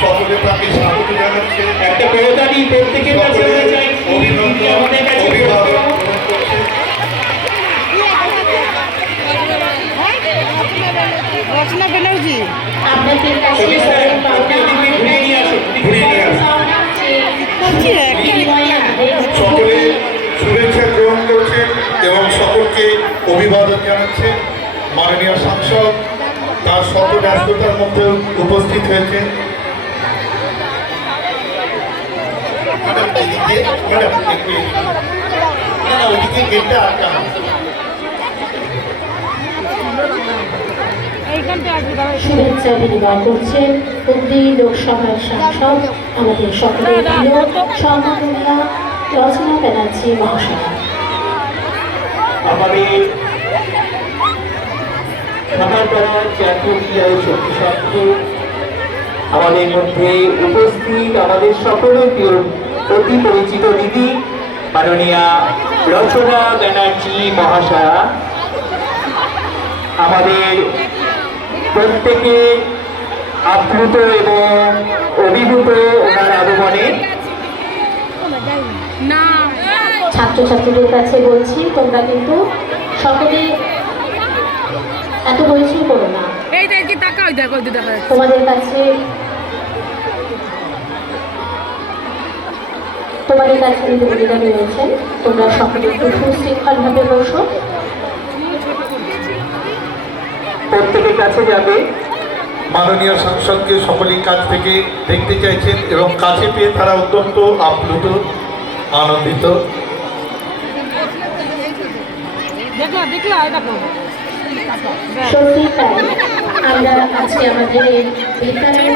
সকলে তাকে স্বাগত জানাচ্ছে। একটা করতালি প্রত্যেকের কাছে আমাদের কাছে রচনা ব্যানার্জি আপনাদের কাছে সকলে শুভেচ্ছা গ্রহণ করছেন এবং সকলকে অভিবাদন জানাচ্ছে। মাননীয় সাংসদ তার শত ব্যস্ততার মধ্যে উপস্থিত হয়েছে। ওইদিকে গেটটা আটকানো। শুভেচ্ছা বিনিময় করছেন হুগলি লোকসভার সাংসদ আমাদের সকলের প্রিয় সম্মাননীয়া রচনা ব্যানার্জি মহাশয়। আমাদের খানাপাড়ার চ্যাট্টলিয়া শক্তি সাথে আমাদের মধ্যে উপস্থিত আমাদের সকলের প্রিয় অতি পরিচিত দিদি মাননীয়া রচনা ব্যানার্জি মহাশয়া, আমাদের প্রত্যেকে আপ্লুত এবং অভিভূত ওনার আগমনে। ছাত্রছাত্রীদের কাছে বলছি, তোমরা কিন্তু সকলে এত পরিচয় করো না। তোমাদের কাছে নিবেদন রয়েছেন, তোমরা সকলে একটু সুশৃঙ্খলভাবে বসো। প্রত্যেকের কাছে যাবে। মাননীয় সাংসদকে সকলের কাছ থেকে দেখতে চাইছেন এবং কাছে পেয়ে তারা অত্যন্ত আপ্লুত, আনন্দিত। সত্যি তাই, আমরা আজকে আমাদের এই বিদ্যালয়ের